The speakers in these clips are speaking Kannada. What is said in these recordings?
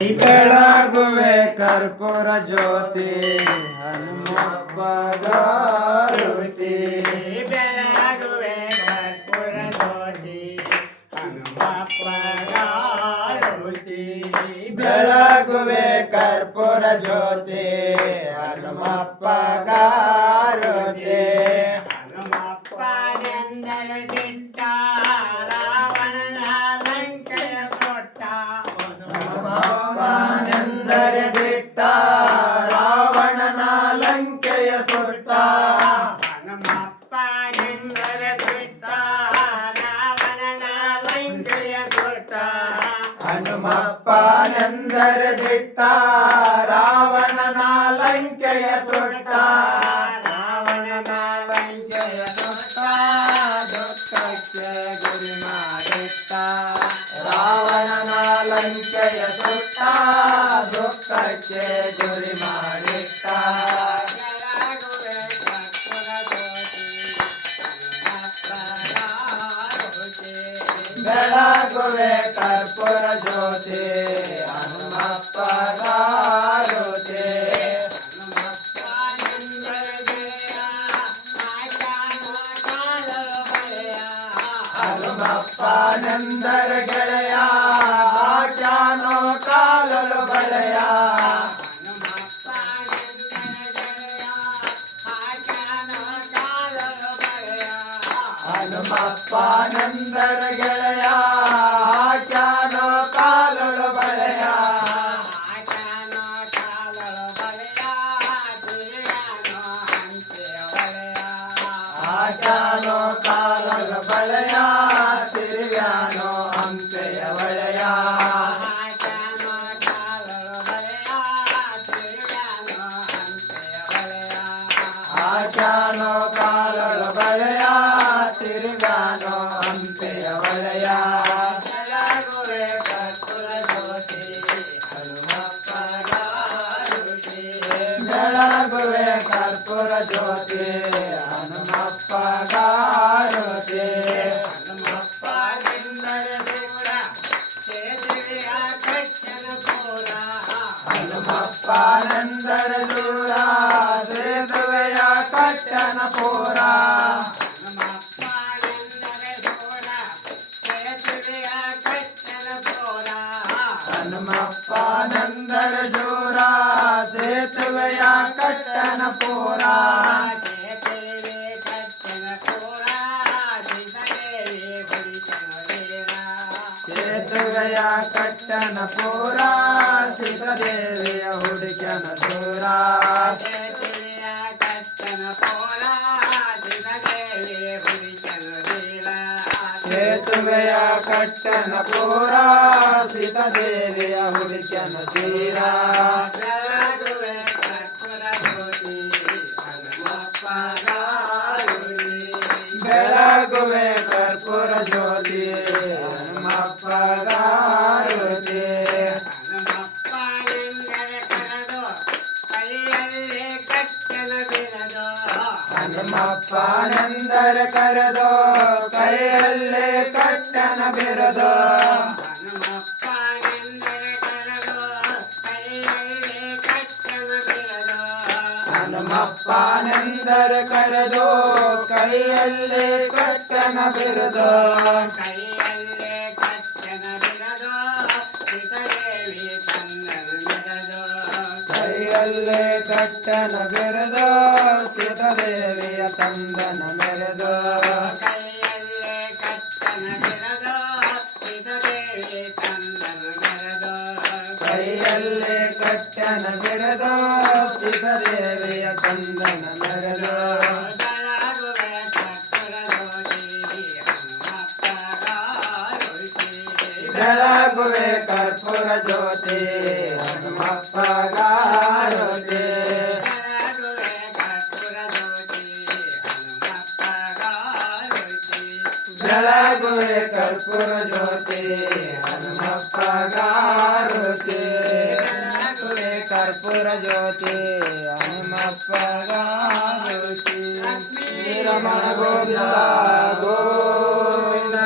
ಬೆಳಗುವೆ ಕರ್ಪೂರ ಜ್ಯೋತಿ ಹನುಮಪ್ಪ ಗಾರುತಿ. ಬೆಳಗುವೆ ಕರ್ಪೂರ ಜ್ಯೋತಿ ಹನುಮಪ್ಪ ಗಾರುತಿ. ಬೆಳಗುವೆ ಕರ್ಪೂರ ಜ್ಯೋತಿ ಹನುಮಪ್ಪ ಗಾರುತಿ. ಹನುಮಪ್ಪನೆಂದರೆ ದಿಟ್ಟ ರಾವಣನ ಲಂಕೆಯ ಕೊಟ್ಟ. ಹನುಮಪ್ಪನೆಂದರೆ ದಿಟ್ಟ ರಾವಣನ ಲಂಕೆಯ ಸುಟ್ಟ. ಹನುಮಪ್ಪನೆಂದರೆ ದಿಟ್ಟ ರಾವಣನ ಲಂಕೆಯ ಸುಟ್ಟ. ಹನುಮಪ್ಪನೆಂದರೆ ದಿಟ್ಟ ರಾವಣನ ಲಂಕೆಯ ಸುಟ್ಟ. ರಾವಣನ ಲಂಕೆಯ ಸುಟ್ಟ ದುಃಖಕ್ಕೆ ಗುರಿ ಮಾಡಿಟ್ಟ. ರಾವಣನ ಲಂಕೆಯ ಸುಟ್ಟ ದುಃಖಕ್ಕೆ ಗುರಿ ಮಾಡಿಟ್ಟ. ಬೆಳಗುವೆ ಕರ್ಪೂರ ಜ್ಯೋತಿ ಹನುಮಪ್ಪ ಗಾರುತಿ. ಹನುಮಪ್ಪನೆಂದರೆ ಗೆಳೆಯ ಆಚಾನೋ ಕಾಲಲು ಬಳೆಯ. ಹನುಮಪ್ಪನೆಂದರೆ ಗೆಳೆಯ ಆಚಾನೋ ಕಾಲಲು ಬಳೆಯ. ಆಚಾನೋ ಕಾಲಲು ಬಳೆಯ ತಿರುವ್ಯಾನೋ ಹಂಪೆಯ ಬಳೆಯ. ಆಚಾನೋ ಕಾಲಲು ಬಳೆಯ ತಿರುವ್ಯಾನೋ ಹಂಪೆಯ ಬಳೆಯ. ಬೆಳಗುವೆ ಕರ್ಪೂರ ಜ್ಯೋತಿ ಹನುಮಪ್ಪ ಗಾರುತಿ. ಬೆಳಗುವೆ ಕರ್ಪೂರ ಜ್ಯೋತಿ ಹನುಮಪ್ಪ ಗಾರುತಿ. ಹನುಮಪ್ಪನೆಂದರೆ ದೂರ ಸೇತುವೆಯ ಕಟ್ಟನ ಪೂರ. ಹನುಮಪ್ಪನೆಂದರೆ ದೂರ ಸೇತುವೆಯ ಕಟ್ಟನ ಪೂರ. ಹನುಮಪ್ಪನೆಂದರೆ ದೂರ ಸೇತುವೆಯ ಕಟ್ಟನ ಪೂರ. ಹನುಮಪ್ಪನೆಂದರೆ ದೂರ ಸೇತುವೆಯ ಕಟ್ಟನ ಪೂರ. ಸೇತುವೆ ಕಟ್ಟನ ಪೂರ ಸಿದ್ಧದೇವಿ ಗುರಿತನ ವೀರ. ಸೇತುವೆಯ ಕಟ್ಟನ ಪೂರ ಸೀತಾದೇವಿಯ ಹುಡುಗನ ದೂರ. ಸೇತುವೆಯ ಕಟ್ಟನ ಪೂರ ಸಿದ್ಧದೇವಿ ಗುರಿತನ ವೀರ. ಸೇತುವೆಯ ಕಟ್ಟನ ಪೂರ ಸೀತಾದೇವಿಯ ಹುಡುಗನ ತೀರ. ಬೆಳಗುವೆ ಕರ್ಪೂರ ಜ್ಯೋತಿ ಹನುಮಪ್ಪ ಗಾರುತಿ. ಬೆಳಗುವೆ ಕರ್ಪೂರ ಜ್ಯೋತಿ ಹನುಮಪ್ಪ ಗಾರುತಿ. ಹನುಮಪ್ಪನೆಂದರೆ ಕರೆದು ಕೈಯಲ್ಲಿ ಕಟ್ಟನ ಬಿರದು. ಹನುಮಪ್ಪನೆಂದರೆ ಕರೆದು ಕೈಯಲ್ಲಿ ಕಟ್ಟನ ಬಿರದು. ಹನುಮಪ್ಪನೆಂದರೆ ಕರೆದು ಕೈಯಲ್ಲಿ ಕಟ್ಟನ ಬಿರದು. ಹನುಮಪ್ಪನೆಂದರೆ ಕರೆದು ಕೈಯಲ್ಲಿ ಕಟ್ಟನ ಬಿರದು. ಕೈಯಲ್ಲೇ ಕಟ್ಟನ ಬಿರದು ಸೀತಾದೇವಿ ತನ್ನನು ಮೆರೆದು. ಕೈಯಲ್ಲೇ ಕಟ್ಟನ ಬಿರದು ಸೀತಾದೇವಿಯ ತಂದನ ಮೆರೆದು. ಕೈಯಲ್ಲೇ ಕಟ್ಟನ ಬಿರದು ಸೀತಾದೇವಿ ತನ್ನನು ಮೆರೆದು. ಕೈಯಲ್ಲೇ ಕಟ್ಟನ ಬಿರದು ಸೀತಾದೇವಿಯ ತಂದನ ಮೆರೆದು. ಬೆಳಗುವೆ ಕರ್ಪೂರ ಜ್ಯೋತಿ ಹನುಮಪ್ಪ ಗಾರುತಿ. ಬೆಳಗುವೆ ಕರ್ಪೂರ ಜ್ಯೋತಿ ಹನುಮಪ್ಪ ಗಾರುತಿ. ಬೆಳಗುವೆ ಕರ್ಪೂರ ಜ್ಯೋತಿ ಹನುಮಪ್ಪ ಗಾರುತಿ. ಬೆಳಗುವೆ ಕರ್ಪೂರ ಜ್ಯೋತಿ ಹನುಮಪ್ಪ ಗಾರುತಿ. ಬೆಳಗುವೆ ಕರ್ಪೂರ ಜ್ಯೋತಿ ಹನುಮಪ್ಪ ಗಾರುತಿ. ಶ್ರೀರಮಣ ಗೋವಿಂದ ಗೋವಿಂದ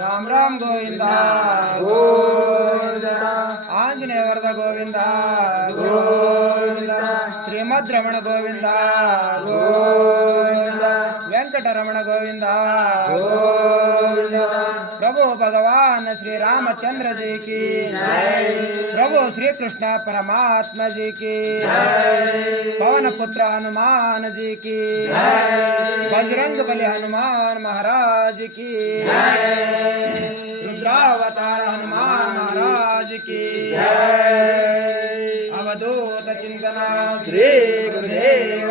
ರಾಮ ರಾಮ ಗೋವಿಂದ ಗೋವಿಂದ. ಆಂಜನೇಯ ವರದ ಗೋವಿಂದ ಗೋವಿಂದ ಶ್ರೀಮದ್ರಮಣ ಗೋವಿಂದ ಗೋವಿಂದ ವೆಂಕಟರಮಣ ಗೋವಿಂದ ಗೋವಿಂದ प्रभु भगवान श्री रामचंद्र जी की प्रभु श्री कृष्ण परमात्मा जी की पवन पुत्र हनुमान जी की बजरंग बली हनुमान महाराज की रुद्रावतार हनुमान महाराज की अवधूत चिंतना श्री गुरुदेव